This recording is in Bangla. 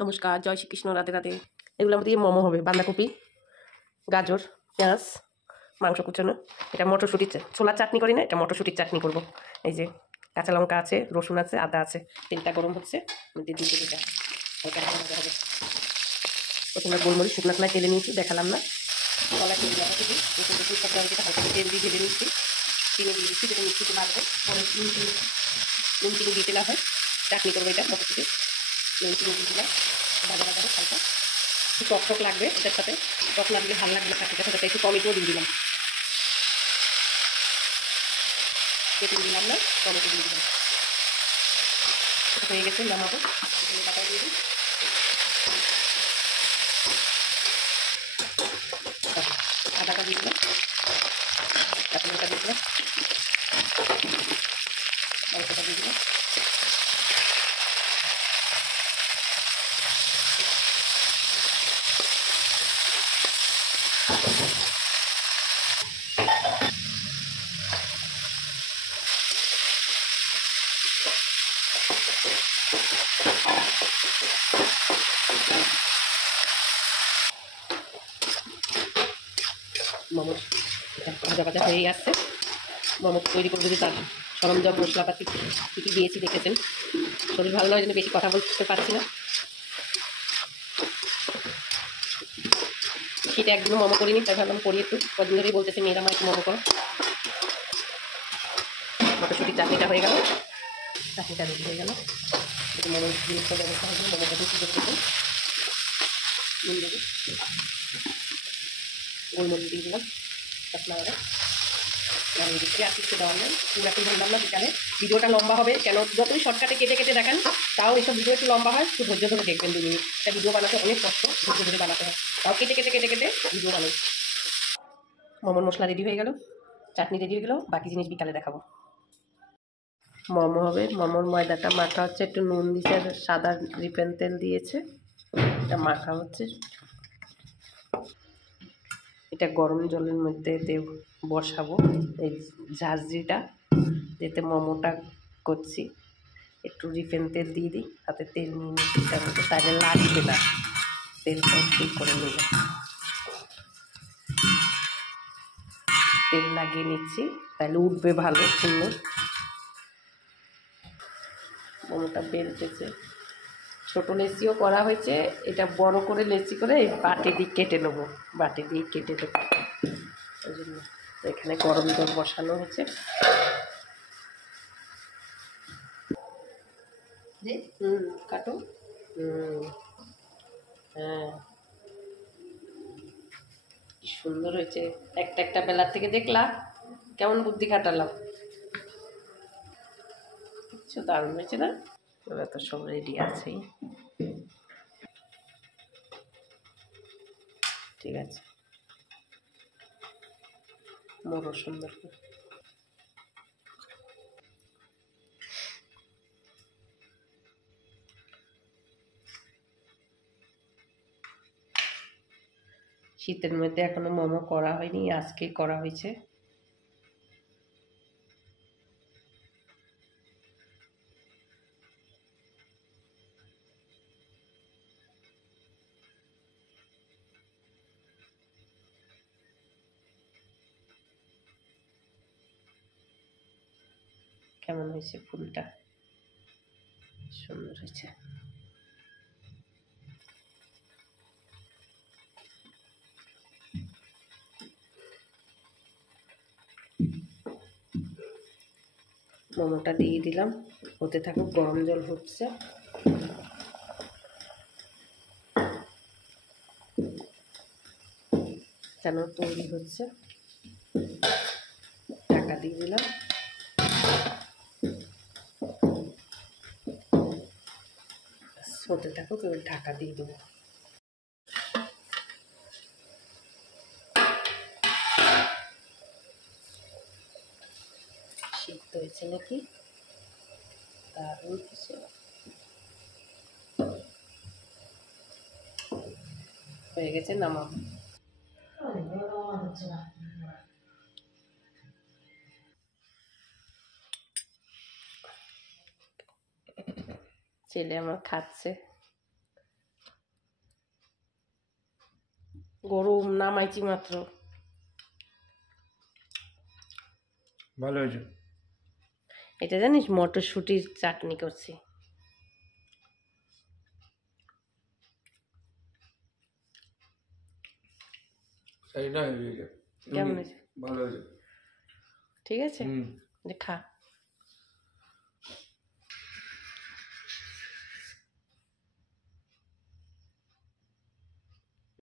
নমস্কার, জয় শ্রীকৃষ্ণ, রাধে রাধে। এগুলো দিয়ে মোমো হবে। বাঁধাকপি, গাজর, পেঁয়াজ, মাংস কুচানো। এটা মটরশুঁটির ছোলার চাটনি করি না, এটা মটরশুঁটির চাটনি করব। এই যে কাঁচা লঙ্কা আছে, রসুন আছে, আদা আছে। তেলটা গরম হচ্ছে, দিতে হবে। প্রথমে গোলমরিচ শুকনো খোলায় তেলে নিয়েছি, দেখালাম না। কলা তেল দেওয়া থেকে হালকা তেল দিয়ে ভেজে নিচ্ছি। চিনি দিয়ে দিচ্ছি, যেটা মিষ্টিতে বাড়বে। পরে নুন চিনি দিতে না হয়, চাটনি করবো এটা মটরশুঁটি। নুন চিনি দিয়ে দিলাম, ভাজা ভাজা হালকা একটু টক লাগবে এটার সাথে। টক না দিলে ভালো লাগবে না, সাথে সাথে একটু টমেটো দিয়ে দিলাম। কেটে দিলাম না, টমেটো দিয়ে দিলাম। হয়ে গেছে, নামাবো। পাতা দিয়ে দিই, আদাটা দিয়ে দিলাম, কাঁচালঙ্কা দিয়ে দিলাম, মাংসটা দিয়ে দিলাম। মোমো ভাজা ভাজা হয়েই আসছে। মোমো তৈরি করবো, যদি তার সরঞ্জাম মশলাপাতি কী কী দিয়েছি দেখেছেন। শরীর ভালো নয় জন্য বেশি কথা বলতে পারছি না। সেটা একদিনও মোমো করিনি, তাই ভাবলাম করি একটু। কদিন ধরেই বলতেছে মেয়েরা মা একটু মোমো করো। মটরশুঁটির চাটনিটা হয়ে গেল, চাটনিটা রেডি হয়ে গেল। একটু মোমো জিনিসটা ব্যবস্থা হবে। মোমোটা দিয়ে শুরু করতে নুন দেবো, গোলমরিচ দিয়ে দিলাম, আপনারা নামিয়ে দিচ্ছি। আর কিছু দেওয়ার নেই, পুরাটি বললাম না বিকালে। ভিডিওটা লম্বা হবে কেন, যতই শর্টকাটে কেটে কেটে দেখান, তাও এইসব ভিডিও একটু লম্বা হয়। একটু ধৈর্য ধরে দেখবেন। 2 মিনিট একটা ভিডিও বানাতে অনেক কষ্ট, ধৈর্য ধরে বানাতে হয়। তাও কেটে কেটে কেটে কেটে ভিডিও বানাই। মোমোর মশলা রেডি হয়ে গেল, চাটনি রেডি হয়ে গেল, বাকি জিনিস বিকালে দেখাবো। মোমো হবে। মোমোর ময়দাটা মাখা হচ্ছে, একটু নুন দিয়েছে, সাদা রিফাইন তেল দিয়েছে, এটা মাখা হচ্ছে। এটা গরম জলের মধ্যে বসাবো, এই ঝাঁঝরিটা যেতে মোমোটা করছি। একটু রিফাইন তেল দিয়ে দিই, হাতে তেল নিয়ে নিচ্ছি, তার মধ্যে তাহলে লাগবে না, তেলটা ঠিক করে নিলে। তেল লাগিয়ে নিচ্ছি, তাহলে উঠবে ভালো সুন্দর। মোমোটা বেলতেছে, ছোটো লেচিও করা হয়েছে। এটা বড় করে লেচি করে এই বাটি দিয়ে কেটে নেবো, বাটি দিয়ে কেটে দেবো। ওই জন্য এখানে গরম জল বসানো হয়েছে। কাটো। হ্যাঁ, কি সুন্দর হয়েছে। একটা একটা বেলার থেকে দেখলা কেমন বুদ্ধি খাটালাম। কিছু দারুণ হয়েছে না? এবার তো সব রেডি আছেই। ঠিক আছে, মোরও সুন্দর। শীতের মধ্যে এখনো মোমো করা হয়নি, আজকে করা হয়েছে। কেমন হয়েছে ফুলটা? সুন্দর হয়েছে। মোমোটা দিয়ে দিলাম, হতে থাকুক, গরম জল হচ্ছে। যেন তৈরি হচ্ছে, ঢাকা দিয়ে দিলাম। হতে থাকুক, এবার ঢাকা দিয়ে দেবো। সিদ্ধ হয়েছে নাকি, দারুণ কিছু হয়ে গেছে, নামাবো। ছেলে আমার খাচ্ছে। গরম নামাইছি মাত্র। ভালো হয়েছে। এটা জানিস মটরশুঁটির চাটনি করছি। সেইটা হয়েছে। কেমন হয়েছে? ভালো হয়েছে। ঠিক আছে, খা।